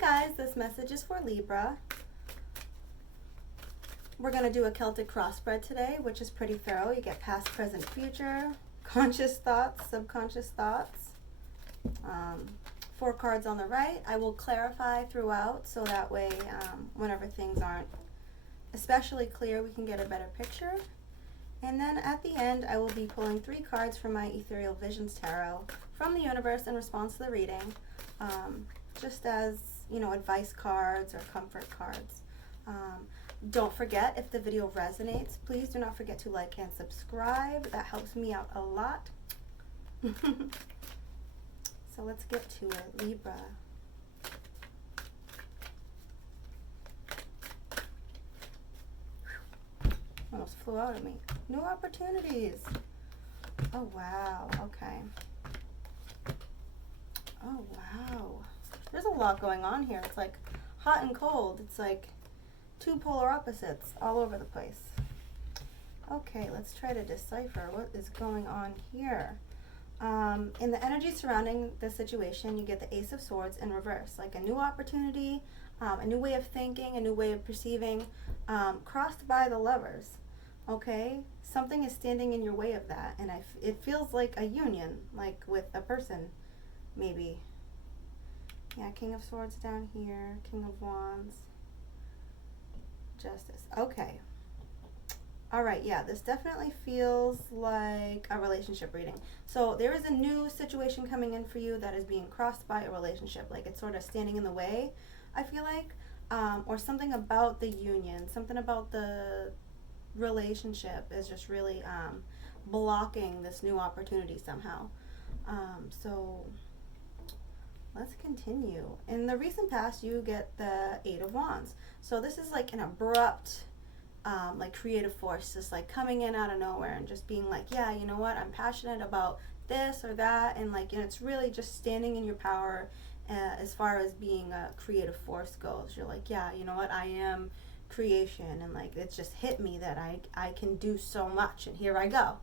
guys, this message is for Libra. We're going to do a Celtic crossspread today, which is pretty thorough. You get past, present, future, conscious thoughts, subconscious thoughts. 4 cards on the right. I will clarify throughout so that way whenever things aren't especially clear, we can get a better picture. And then at the end, I will be pulling 3 cards from my Ethereal Visions Tarot from the universe in response to the reading, just as, advice cards or comfort cards. Don't forget, if the video resonates, please do not forget to like and subscribe. That helps me out a lot. So let's get to it, Libra. Almost flew out of me. New opportunities. Oh, wow. Okay. Oh, wow. There's a lot going on here. It's like hot and cold. It's like 2 polar opposites all over the place. Okay, let's try to decipher what is going on here. In the energy surrounding the situation, you get the Ace of Swords in reverse, like a new opportunity, a new way of thinking, a new way of perceiving, crossed by the Lovers. Okay, something is standing in your way of that, and it feels like a union, like with a person, maybe. Yeah, King of Swords down here, King of Wands, Justice. Okay. All right, yeah, this definitely feels like a relationship reading. So there is a new situation coming in for you that is being crossed by a relationship, like it's sort of standing in the way, I feel like, or something about the union, something about the relationship is just really blocking this new opportunity somehow. So let's continue. In the recent past, you get the 8 of Wands. So this is like an abrupt like creative force, just like coming in out of nowhere and just being like, yeah, you know what, I'm passionate about this or that, and like, it's really just standing in your power as far as being a creative force goes. You're like, yeah, you know what, I am creation, and like it's just hit me that I can do so much, and here I go,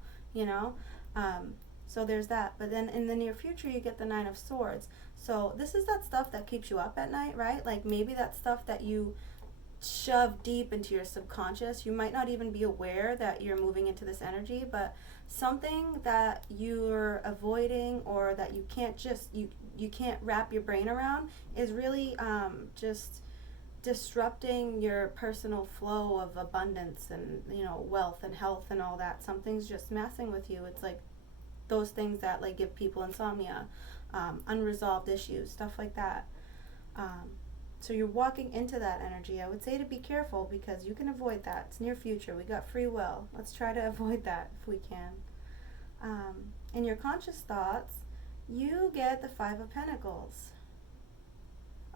so there's that. But then in the near future, you get the 9 of Swords. So this is that stuff that keeps you up at night, right? Like maybe that stuff that you shove deep into your subconscious. You might not even be aware that you're moving into this energy, but something that you're avoiding or that you can't just you can't wrap your brain around is really just disrupting your personal flow of abundance and wealth and health and all that. Something's just messing with you. It's like those things that like give people insomnia, unresolved issues, stuff like that. So you're walking into that energy. I would say to be careful because you can avoid that. It's near future. We got free will. Let's try to avoid that if we can. In your conscious thoughts, you get the 5 of Pentacles.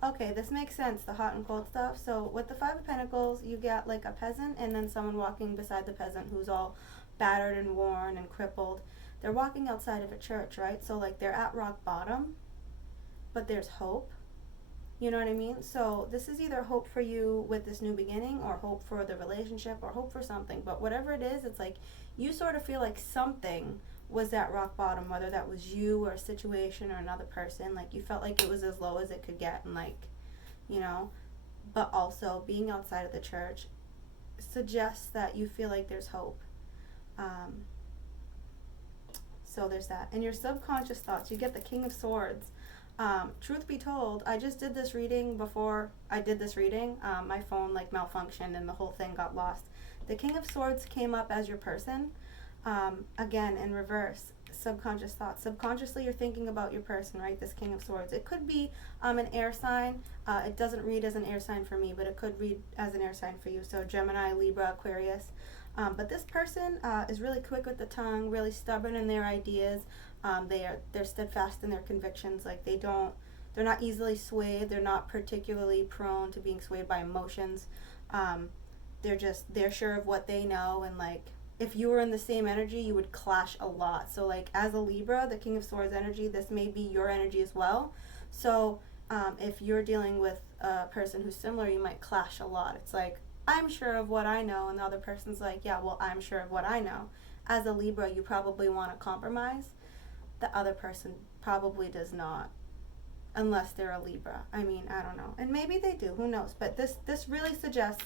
Okay, this makes sense, the hot and cold stuff. So with the 5 of Pentacles, you get like a peasant and then someone walking beside the peasant who's all battered and worn and crippled. They're walking outside of a church, right? So like they're at rock bottom, but there's hope. You know what I mean? So this is either hope for you with this new beginning or hope for the relationship or hope for something. But whatever it is, it's like you sort of feel like something was at rock bottom, whether that was you or a situation or another person. Like you felt like it was as low as it could get, and like, but also being outside of the church suggests that you feel like there's hope. So there's that. And your subconscious thoughts, you get the King of Swords. Truth be told, I just did this reading before I did this reading. My phone like malfunctioned and the whole thing got lost. The King of Swords came up as your person. Again, in reverse, subconscious thoughts. Subconsciously, you're thinking about your person, right? This King of Swords. It could be an air sign. It doesn't read as an air sign for me, but it could read as an air sign for you. So Gemini, Libra, Aquarius. But this person is really quick with the tongue, really stubborn in their ideas. They're steadfast in their convictions. Like they're not easily swayed. They're not particularly prone to being swayed by emotions. They're sure of what they know, and like if you were in the same energy, you would clash a lot. So like as a Libra, the King of Swords energy, this may be your energy as well. So if you're dealing with a person who's similar, you might clash a lot. It's like, I'm sure of what I know, and the other person's like, yeah, well, I'm sure of what I know. As a Libra, you probably want to compromise. The other person probably does not. unless they're a Libra. I mean, I don't know. And maybe they do, who knows? But this really suggests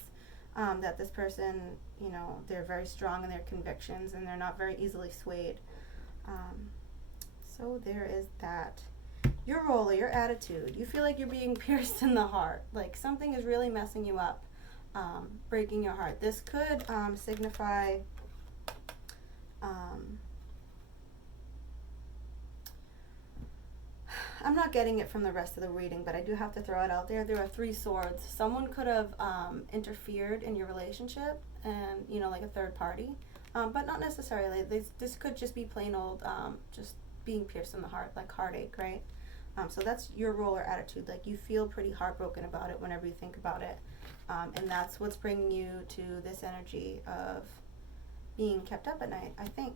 that this person, you know, they're very strong in their convictions and they're not very easily swayed. So there is that. Your role, your attitude. You feel like you're being pierced in the heart. Like something is really messing you up, breaking your heart. This could signify I'm not getting it from the rest of the reading, but I do have to throw it out there. There are 3 swords. Someone could have interfered in your relationship, and, you know, like a third party, but not necessarily. This could just be plain old, just being pierced in the heart, like heartache, right? So that's your role or attitude. Like you feel pretty heartbroken about it whenever you think about it, and that's what's bringing you to this energy of being kept up at night, I think,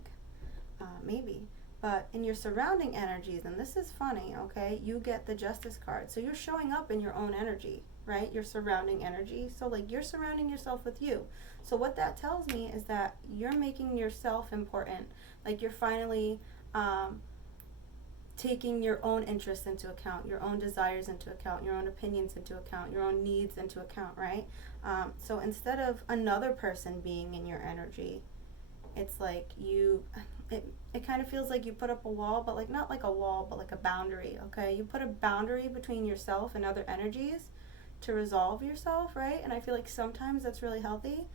maybe. But in your surrounding energies, and this is funny, okay, you get the Justice card. So you're showing up in your own energy, right? Your surrounding energy. So like you're surrounding yourself with you. So what that tells me is that you're making yourself important. Like you're finally taking your own interests into account, your own desires into account, your own opinions into account, your own needs into account, right? So instead of another person being in your energy, it's like it kind of feels like you put up a wall, but like not like a wall, but like a boundary, okay? You put a boundary between yourself and other energies to resolve yourself, right? And I feel like sometimes that's really healthy.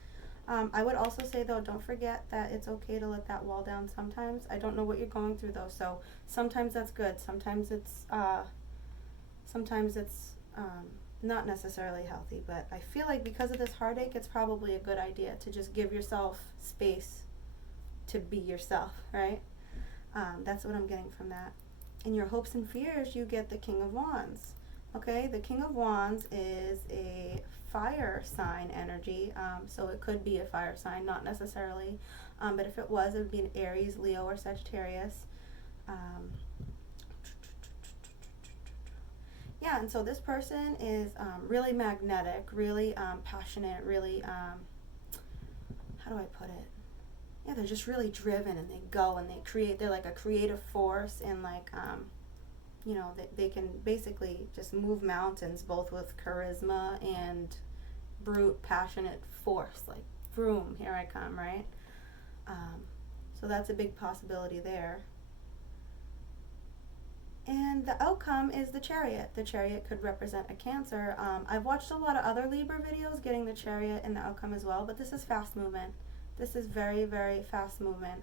I would also say, though, don't forget that it's okay to let that wall down sometimes. I don't know what you're going through, though, so sometimes that's good. Sometimes it's not necessarily healthy, but I feel like because of this heartache, it's probably a good idea to just give yourself space to be yourself, right? That's what I'm getting from that. In your hopes and fears, you get the King of Wands. Okay, the King of Wands is a fire sign energy, so it could be a fire sign, not necessarily, but if it was, it would be an Aries, Leo, or Sagittarius. Yeah, and so this person is really magnetic, really passionate, really, how do I put it? Yeah, they're just really driven, and they go and they create. They're like a creative force, and like, you know, they can basically just move mountains, both with charisma and brute, passionate force. Like, vroom, here I come, right? So that's a big possibility there. And the outcome is the Chariot. The Chariot could represent a Cancer. I've watched a lot of other Libra videos getting the Chariot and the outcome as well, but this is fast movement. This is very, very fast movement.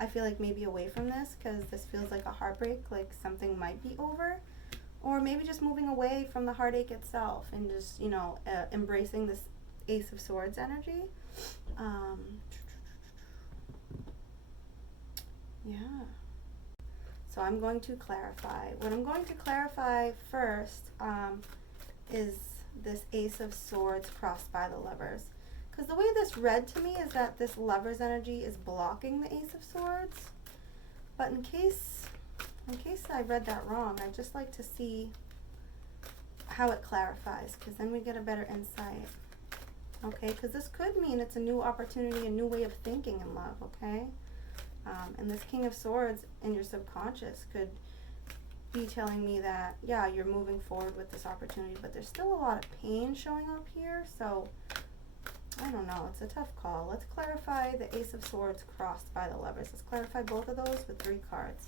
I feel like maybe away from this because this feels like a heartbreak, like something might be over. Or maybe just moving away from the heartache itself and just, you know, embracing this Ace of Swords energy. Yeah. So I'm going to clarify. What I'm going to clarify first is this Ace of Swords crossed by the Lovers. Because the way this read to me is that this Lover's energy is blocking the Ace of Swords. But in case I read that wrong, I'd just like to see how it clarifies, because then we get a better insight. Okay, because this could mean it's a new opportunity, a new way of thinking in love, okay? And this King of Swords in your subconscious could be telling me that, yeah, you're moving forward with this opportunity, but there's still a lot of pain showing up here, so I don't know, it's a tough call. Let's clarify the Ace of Swords crossed by the Lovers. Let's clarify both of those with 3 cards.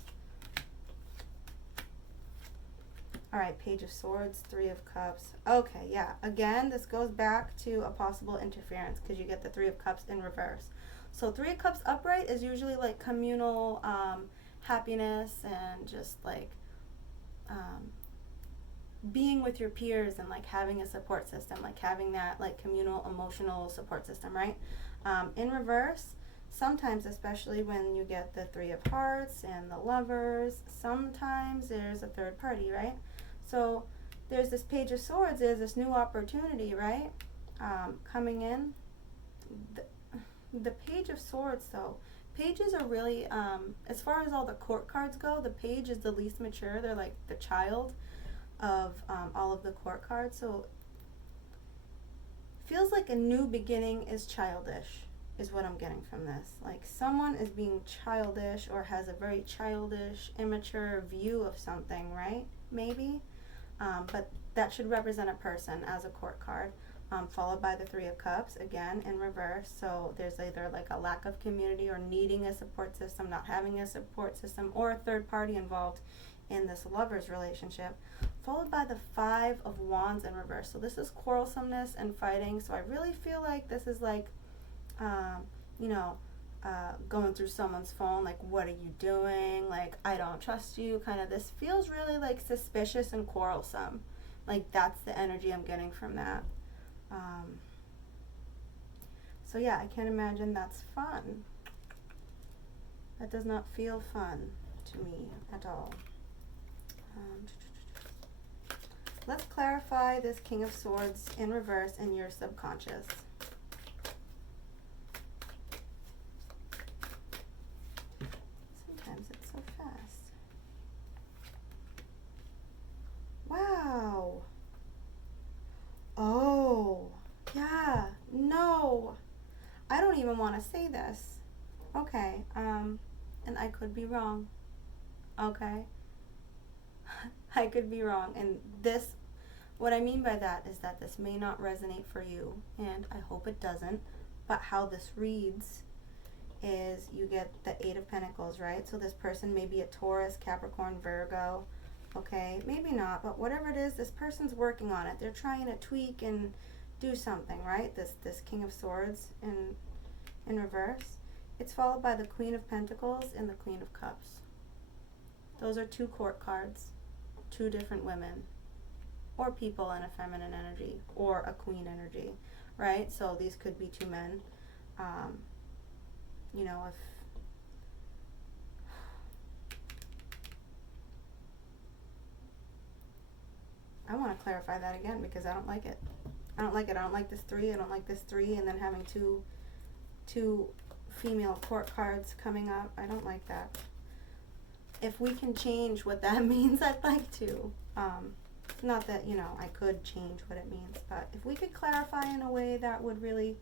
All right, Page of Swords, 3 of Cups. Okay, yeah, again, this goes back to a possible interference because you get the 3 of Cups in reverse. So 3 of Cups upright is usually like communal happiness and just like being with your peers and like having a support system, like having that like communal emotional support system, right? In reverse, sometimes, especially when you get the 3 of Hearts and the Lovers, sometimes there's a third party, right? So there's this Page of Swords, there's this new opportunity, right? Coming in. The Page of Swords, though, pages are really, as far as all the court cards go, the page is the least mature. They're like the child of all of the court cards. So feels like a new beginning is childish. is what I'm getting from this. Like someone is being childish or has a very childish, immature view of something, right? Maybe. But that should represent a person as a court card. Followed by the Three of Cups, again, in reverse. So there's either like a lack of community or needing a support system, not having a support system, or a third party involved in this lover's relationship. Followed by the Five of Wands in reverse. So this is quarrelsomeness and fighting. So I really feel like this is like, going through someone's phone, like, what are you doing? Like, I don't trust you. Kind of this feels really like suspicious and quarrelsome. Like that's the energy I'm getting from that. So yeah, I can't imagine that's fun. That does not feel fun to me at all. Let's clarify this King of Swords in reverse in your subconscious. Sometimes it's so fast. Wow. Oh, yeah, no, I don't even want to say this. Okay, and I could be wrong. Okay, I could be wrong. And this, what I mean by that is that this may not resonate for you, and I hope it doesn't, but how this reads is you get the Eight of Pentacles, right? So this person may be a Taurus, Capricorn, Virgo. Okay, maybe not, but whatever it is, this person's working on it. They're trying to tweak and do something, right? This King of Swords in reverse. It's followed by the Queen of Pentacles and the Queen of Cups. Those are two court cards, two different women, or people in a feminine energy, or a queen energy, right? So these could be two men. If I want to clarify that again because I don't like it. I don't like it. I don't like this three. I don't like this three, and then having two female court cards coming up. I don't like that. If we can change what that means, I'd like to. Not that, I could change what it means, but if we could clarify in a way that would really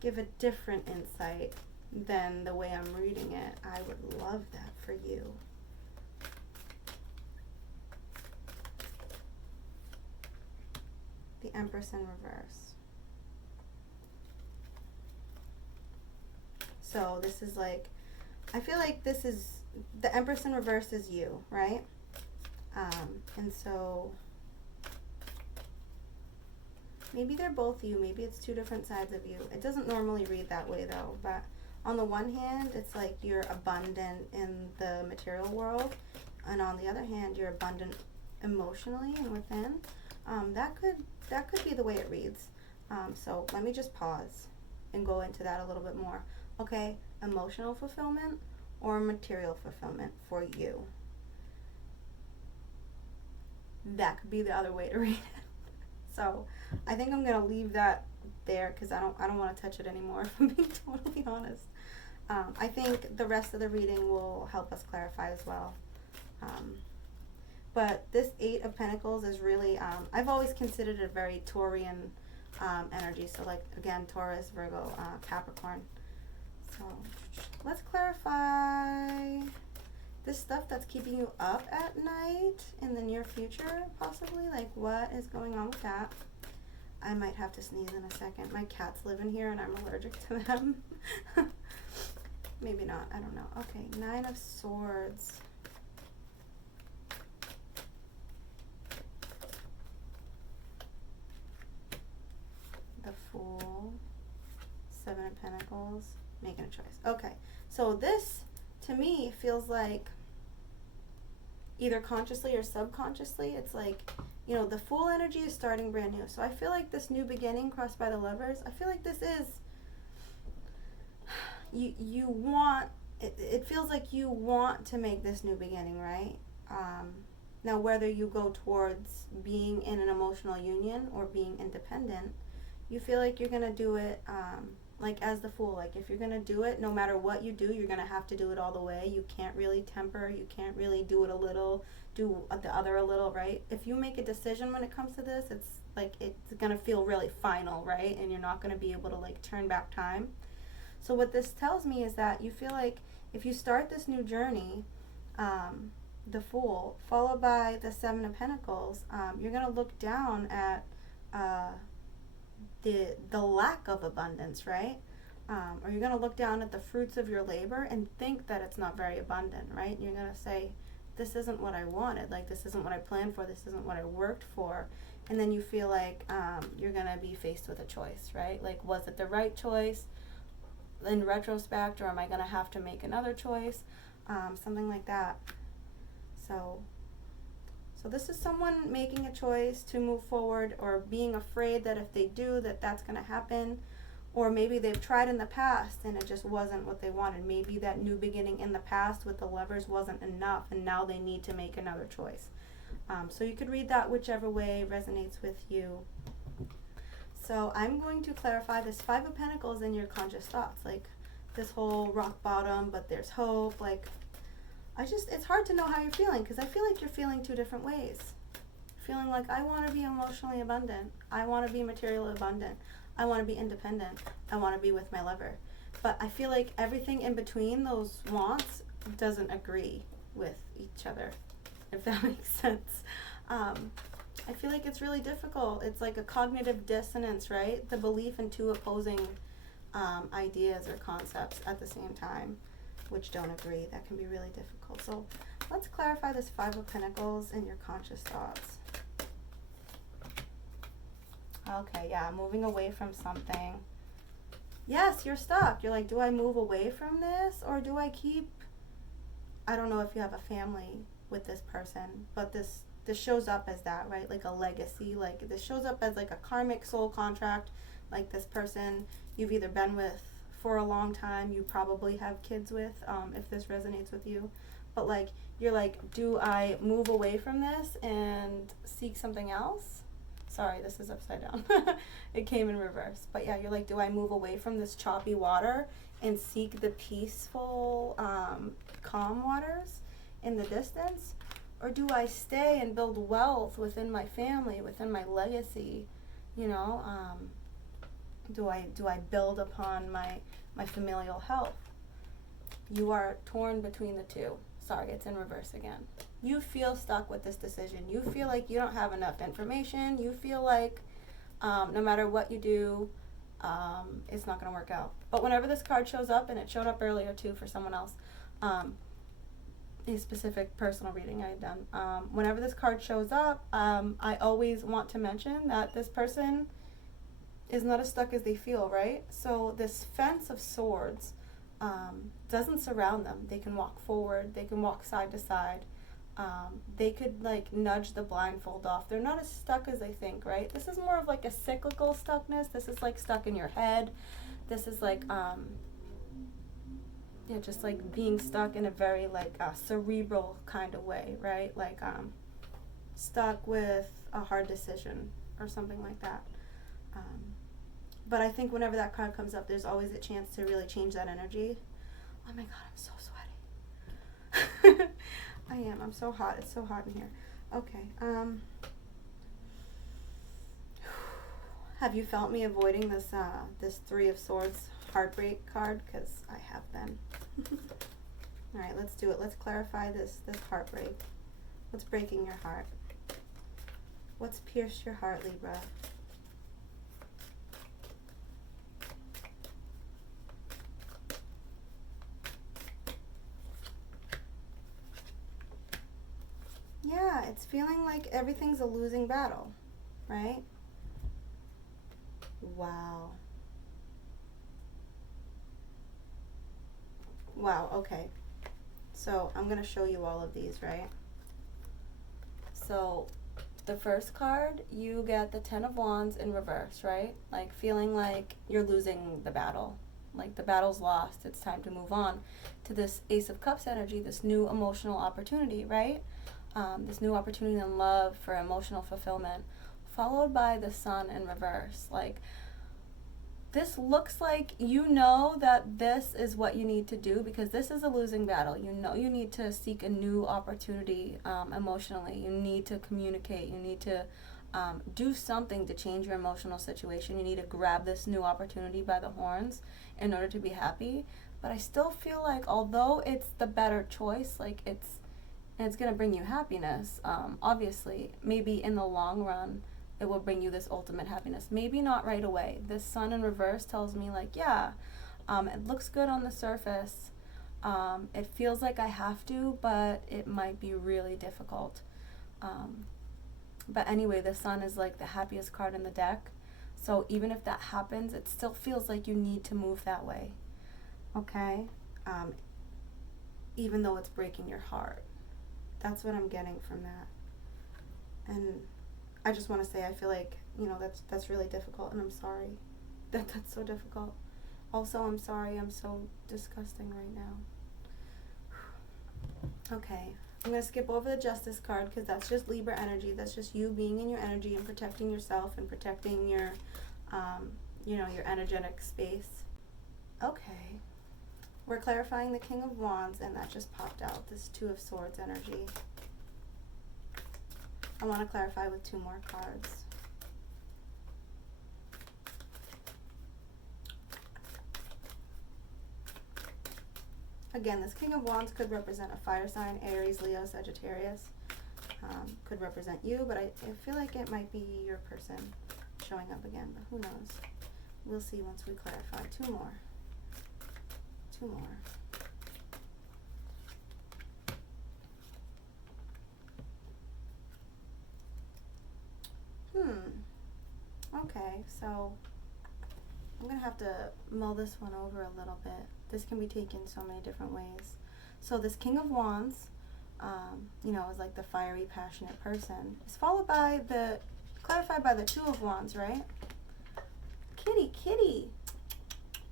give a different insight than the way I'm reading it, I would love that for you. The Empress in reverse. So this is like, I feel like this is, the Empress in reverse is you, right? And so maybe they're both you, maybe it's two different sides of you. It doesn't normally read that way though, but on the one hand, it's like you're abundant in the material world, and on the other hand, you're abundant emotionally and within. That could be the way it reads. So let me just pause and go into that a little bit more. Okay, emotional fulfillment or material fulfillment for you. That could be the other way to read it. So I think I'm gonna leave that there because I don't want to touch it anymore, if I'm being totally honest. I think the rest of the reading will help us clarify as well. But this Eight of Pentacles is really, I've always considered it a very Taurian energy. So like, again, Taurus, Virgo, Capricorn. So let's clarify this stuff that's keeping you up at night in the near future, possibly. Like, what is going on with that? I might have to sneeze in a second. My cats live in here and I'm allergic to them. Maybe not, I don't know. Okay, Nine of Swords. The Fool. Seven of Pentacles. Making a choice. Okay, so this to me feels like either consciously or subconsciously, it's like, the Fool energy is starting brand new. So I feel like this new beginning crossed by the Lovers, I feel like this is, you want, it feels like you want to make this new beginning, right? Now whether you go towards being in an emotional union or being independent, you feel like you're going to do it like as the Fool. Like if you're going to do it, no matter what you do, you're going to have to do it all the way. You can't really temper. You can't really do it a little, do the other a little, right? If you make a decision when it comes to this, like it's gonna feel really final, right? And you're not gonna be able to like turn back time. So what this tells me is that you feel like if you start this new journey, the Fool, followed by the Seven of Pentacles, you're gonna look down at the lack of abundance, right? Or you're gonna look down at the fruits of your labor and think that it's not very abundant, right? You're gonna say, this isn't what I wanted, like this isn't what I planned for, this isn't what I worked for. And then you feel like you're gonna be faced with a choice, right? Like, was it the right choice in retrospect, or am I gonna have to make another choice? Something like that. So this is someone making a choice to move forward, or being afraid that if they do, that's gonna happen. Or maybe they've tried in the past and it just wasn't what they wanted. Maybe that new beginning in the past with the Lovers wasn't enough, and now they need to make another choice. So you could read that whichever way resonates with you. So I'm going to clarify this Five of Pentacles in your conscious thoughts. Like this whole rock bottom, but there's hope. Like, it's hard to know how you're feeling, because I feel like you're feeling two different ways. Feeling like, I want to be emotionally abundant. I want to be materially abundant. I want to be independent. I want to be with my lover. But I feel like everything in between those wants doesn't agree with each other, if that makes sense. I feel like it's really difficult. It's like a cognitive dissonance, right? The belief in two opposing ideas or concepts at the same time, which don't agree. That can be really difficult. So let's clarify this Five of Pentacles in your conscious thoughts. Okay, yeah, moving away from something. Yes, you're stuck. You're like, do I move away from this, or do I keep... I don't know if you have a family with this person, but this shows up as that, right? Like a legacy. Like this shows up as like a karmic soul contract. Like this person you've either been with for a long time, you probably have kids with, if this resonates with you. But like, you're like, do I move away from this and seek something else? Sorry, this is upside down. It came in reverse. But yeah, you're like, do I move away from this choppy water and seek the peaceful, calm waters in the distance? Or do I stay and build wealth within my family, within my legacy? You know, do I build upon my familial health? You are torn between the two. Sorry, it's in reverse again. You feel stuck with this decision. You feel like you don't have enough information. You feel like no matter what you do, it's not going to work out. But whenever this card shows up, and it showed up earlier too for someone else, a specific personal reading I had done, whenever this card shows up, I always want to mention that this person is not as stuck as they feel, right? So this Fence of Swords doesn't surround them. They can walk forward. They can walk side to side. They could like nudge the blindfold off. They're not as stuck as they think, right? This is more of like a cyclical stuckness. This is like stuck in your head. This is like, yeah, just like being stuck in a very like cerebral kind of way, right? Like stuck with a hard decision or something like that. But I think whenever that card comes up, there's always a chance to really change that energy. Oh my God, I'm so sweaty. I am. I'm so hot. It's so hot in here. Okay. Have you felt me avoiding this this Three of Swords heartbreak card? Because I have been. All right, let's do it. Let's clarify this heartbreak. What's breaking your heart? What's pierced your heart, Libra? Yeah, it's feeling like everything's a losing battle, right? Wow. Wow, okay. So I'm going to show you all of these, right? So the first card, you get the Ten of Wands in reverse, right? Like feeling like you're losing the battle. Like the battle's lost. It's time to move on to this Ace of Cups energy, this new emotional opportunity, right? This new opportunity in love for emotional fulfillment, followed by the Sun in reverse. Like, this looks like you know that this is what you need to do, because this is a losing battle. You know you need to seek a new opportunity emotionally. You need to communicate. You need to do something to change your emotional situation. You need to grab this new opportunity by the horns in order to be happy. But I still feel like, although it's the better choice, like it's going to bring you happiness, obviously, maybe in the long run, it will bring you this ultimate happiness. Maybe not right away. This sun in reverse tells me, like, yeah, it looks good on the surface. It feels like I have to, but it might be really difficult. But anyway, the sun is like the happiest card in the deck. So even if that happens, it still feels like you need to move that way. Okay? Even though it's breaking your heart. That's what I'm getting from that. And I just want to say, I feel like, you know, that's really difficult, and I'm sorry that that's so difficult. Also, I'm sorry I'm so disgusting right now. Okay, I'm going to skip over the Justice card because that's just Libra energy. That's just you being in your energy and protecting yourself and protecting your, you know, your energetic space. Okay, we're clarifying the King of Wands, and that just popped out, this Two of Swords energy. I want to clarify with 2 more cards. Again, this King of Wands could represent a fire sign, Aries, Leo, Sagittarius. Could represent you, but I feel like it might be your person showing up again, but who knows? We'll see once we clarify. 2 more. 2 more. Okay, so I'm going to have to mull this one over a little bit. This can be taken so many different ways. So this King of Wands, you know, is like the fiery, passionate person. It's followed by the, clarified by the Two of Wands, right? Kitty,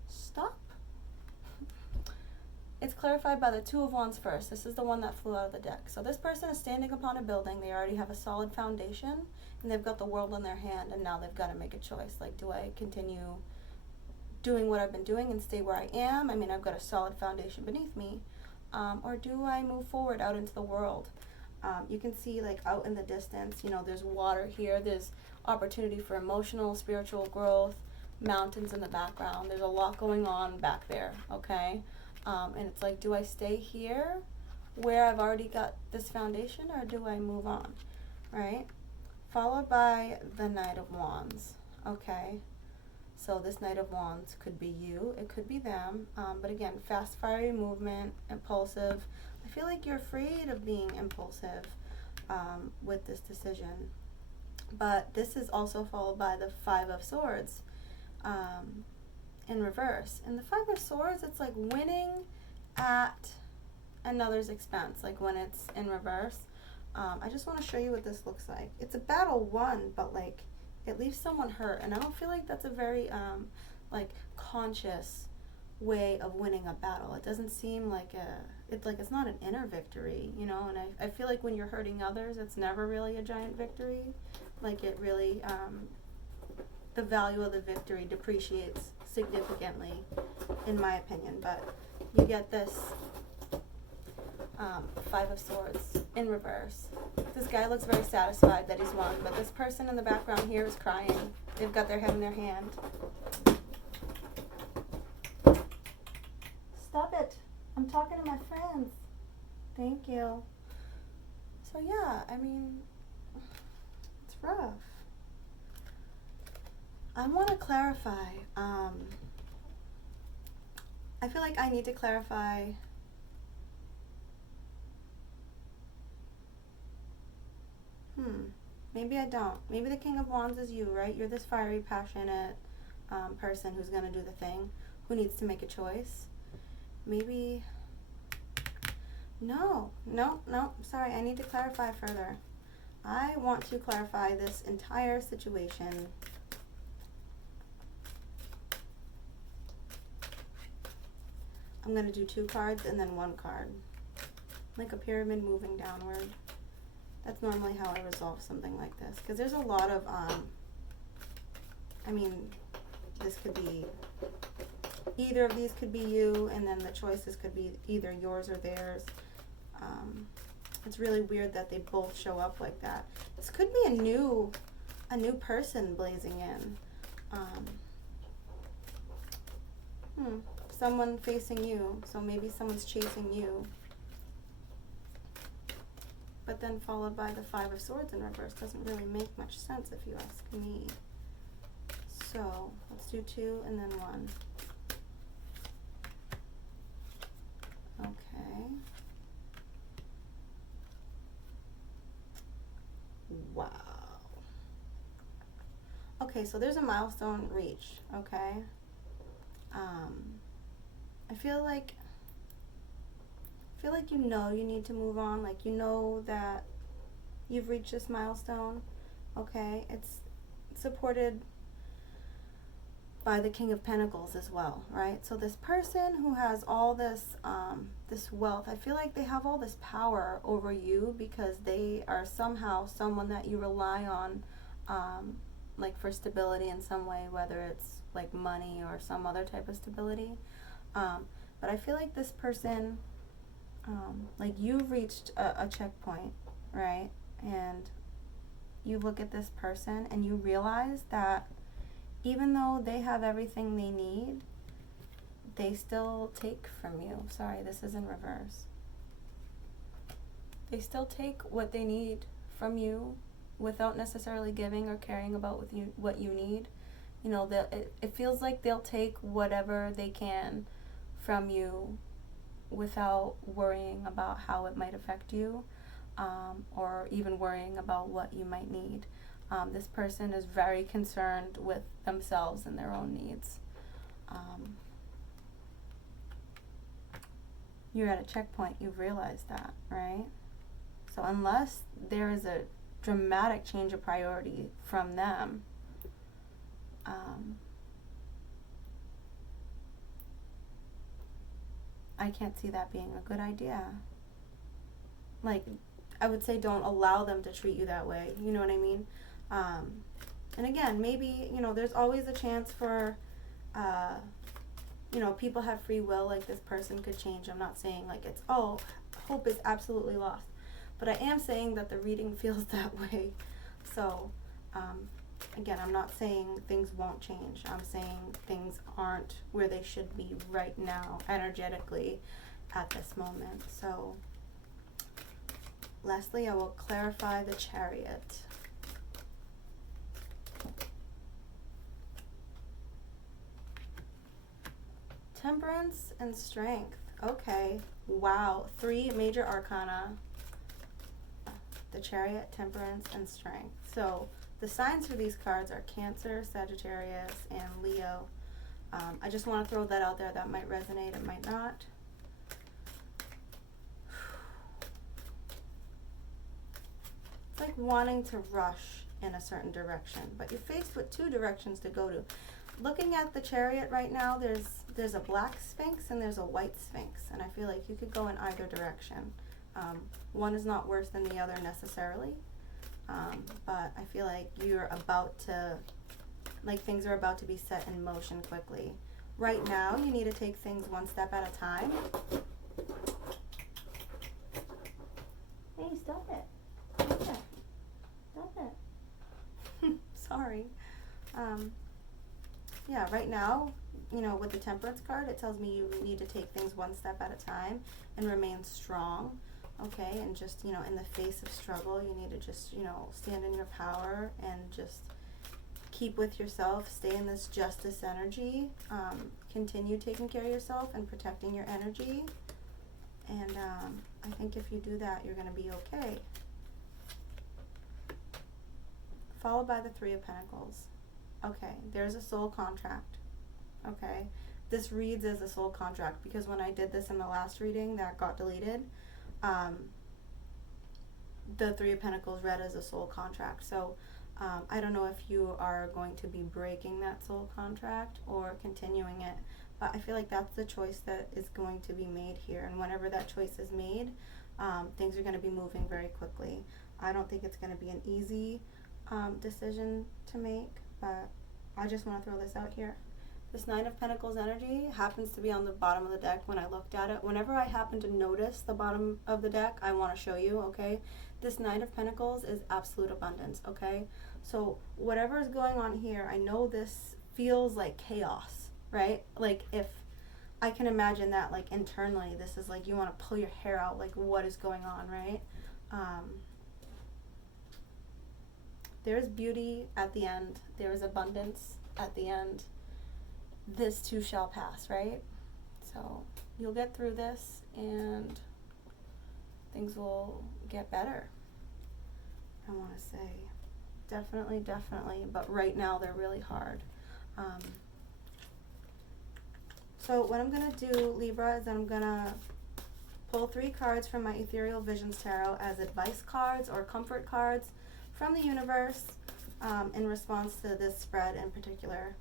stop. It's clarified by the Two of Wands first. This is the one that flew out of the deck. So this person is standing upon a building. They already have a solid foundation, and they've got the world in their hand, and now they've got to make a choice. Like, do I continue doing what I've been doing and stay where I am? I mean, I've got a solid foundation beneath me. Or do I move forward out into the world? You can see, like, out in the distance, you know, there's water here. There's opportunity for emotional, spiritual growth, mountains in the background. There's a lot going on back there, okay? And it's like, do I stay here where I've already got this foundation, or do I move on, right? Followed by the Knight of Wands, okay? So this Knight of Wands could be you, it could be them, but again, fast, fiery movement, impulsive. I feel like you're afraid of being impulsive with this decision. But this is also followed by the Five of Swords in reverse. And the Five of Swords, it's like winning at another's expense, like when it's in reverse. I just want to show you what this looks like. It's a battle won, but like it leaves someone hurt, and I don't feel like that's a very like conscious way of winning a battle. It doesn't seem like it's not an inner victory, you know. And I feel like when you're hurting others, it's never really a giant victory. Like it really, the value of the victory depreciates significantly, in my opinion. But you get this Five of Swords in reverse. This guy looks very satisfied that he's won, but this person in the background here is crying. They've got their head in their hand. Stop it. I'm talking to my friends. Thank you. So yeah, I mean, it's rough. I want to clarify. I feel like I need to clarify maybe I don't. Maybe the King of Wands is you, right? You're this fiery, passionate person who's going to do the thing, who needs to make a choice. Maybe, no, sorry, I need to clarify further. I want to clarify this entire situation. I'm going to do 2 cards and then 1 card. Like a pyramid moving downward. That's normally how I resolve something like this. Because there's a lot of, I mean, this could be, either of these could be you, and then the choices could be either yours or theirs. It's really weird that they both show up like that. This could be a new a new person blazing in. Someone facing you, so maybe someone's chasing you. But then followed by the Five of Swords in reverse doesn't really make much sense if you ask me. So let's do 2 and then 1. Okay. Wow. Okay, so there's a milestone reached, okay? I feel like you know you need to move on, like you know that you've reached this milestone, okay? It's supported by the King of Pentacles as well, right? So this person who has all this this wealth, I feel like they have all this power over you because they are somehow someone that you rely on, like for stability in some way, whether it's like money or some other type of stability. But I feel like this person, like you've reached a checkpoint, right? And you look at this person and you realize that even though they have everything they need, they still take from you. Sorry, this is in reverse. They still take what they need from you without necessarily giving or caring about what you need. You know, it feels like they'll take whatever they can from you without worrying about how it might affect you, or even worrying about what you might need. This person is very concerned with themselves and their own needs. You're at a checkpoint, you've realized that, right? So unless there is a dramatic change of priority from them, I can't see that being a good idea. Like, I would say don't allow them to treat you that way, you know what I mean? And again, maybe, you know, there's always a chance for, you know, people have free will, like this person could change. I'm not saying like it's, oh, hope is absolutely lost. But I am saying that the reading feels that way. So, again, I'm not saying things won't change. I'm saying things aren't where they should be right now, energetically, at this moment. So, lastly, I will clarify the Chariot. Temperance and Strength. Okay. Wow. 3 major arcana. The Chariot, Temperance, and Strength. So the signs for these cards are Cancer, Sagittarius, and Leo. I just want to throw that out there. That might resonate, it might not. It's like wanting to rush in a certain direction, but you're faced with 2 directions to go to. Looking at the Chariot right now, there's a black Sphinx and there's a white Sphinx, and I feel like you could go in either direction. One is not worse than the other necessarily, but I feel like you're about to, like things are about to be set in motion quickly. Right now, you need to take things one step at a time. Hey, stop it. Stop it. Stop it. Sorry. Yeah, right now, you know, with the Temperance card, it tells me you need to take things one step at a time and remain strong, okay? And just, you know, in the face of struggle, you need to just, you know, stand in your power and just keep with yourself, stay in this justice energy, continue taking care of yourself and protecting your energy. And I think if you do that, you're going to be okay. Followed by the 3 of Pentacles. Okay, there's a soul contract. Okay, this reads as a soul contract because when I did this in the last reading that got deleted, the 3 of Pentacles read as a soul contract. So I don't know if you are going to be breaking that soul contract or continuing it, but I feel like that's the choice that is going to be made here. And whenever that choice is made, things are going to be moving very quickly. I don't think it's going to be an easy decision to make, but I just want to throw this out here. This Nine of Pentacles energy happens to be on the bottom of the deck when I looked at it. Whenever I happen to notice the bottom of the deck, I want to show you, okay? This Nine of Pentacles is absolute abundance, okay? So whatever is going on here, I know this feels like chaos, right? Like if I can imagine that, like internally, this is like you want to pull your hair out, like what is going on, right? There's beauty at the end. There is abundance at the end. This too shall pass, right? So you'll get through this and things will get better. I want to say definitely, definitely, but right now they're really hard. So what I'm going to do, Libra, is I'm going to pull 3 cards from my Ethereal Visions Tarot as advice cards or comfort cards from the universe in response to this spread in particular.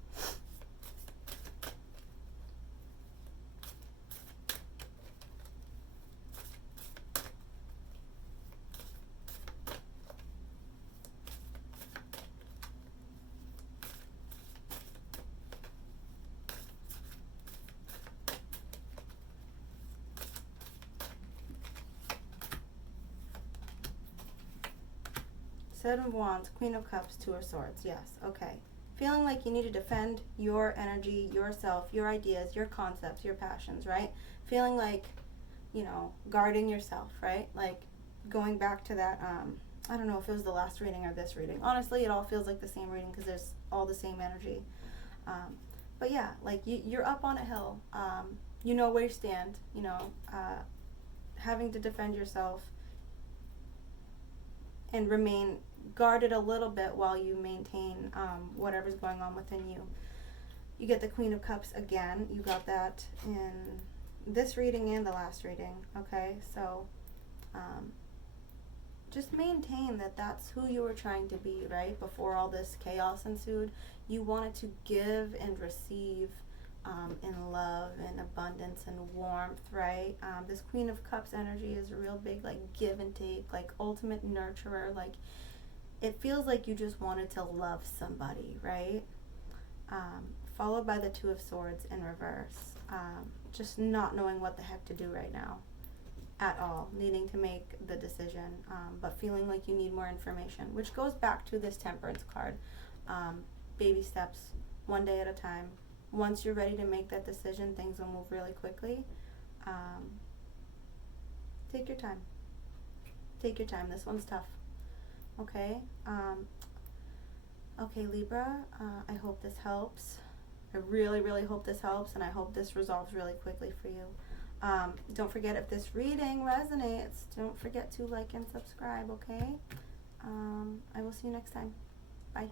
Seven of Wands, Queen of Cups, Two of Swords. Yes, okay. Feeling like you need to defend your energy, yourself, your ideas, your concepts, your passions, right? Feeling like, you know, guarding yourself, right? Like going back to that, I don't know if it was the last reading or this reading. Honestly, it all feels like the same reading because there's all the same energy. But yeah, like you're up on a hill. You know where you stand, you know, having to defend yourself and remain guarded a little bit while you maintain whatever's going on within you. You get the Queen of Cups again. You got that in this reading and the last reading, okay? So just maintain that that's who you were trying to be, right? Before all this chaos ensued, you wanted to give and receive in love and abundance and warmth, right? This Queen of Cups energy is a real big, like, give and take, like, ultimate nurturer. Like, it feels like you just wanted to love somebody, right? Followed by the Two of Swords in reverse. Just not knowing what the heck to do right now at all, needing to make the decision, but feeling like you need more information, which goes back to this Temperance card. Baby steps, one day at a time. Once you're ready to make that decision, things will move really quickly. Take your time. Take your time. This one's tough. Okay? Okay, Libra, I hope this helps. I really, really hope this helps, and I hope this resolves really quickly for you. Don't forget, if this reading resonates, don't forget to like and subscribe, okay? I will see you next time. Bye.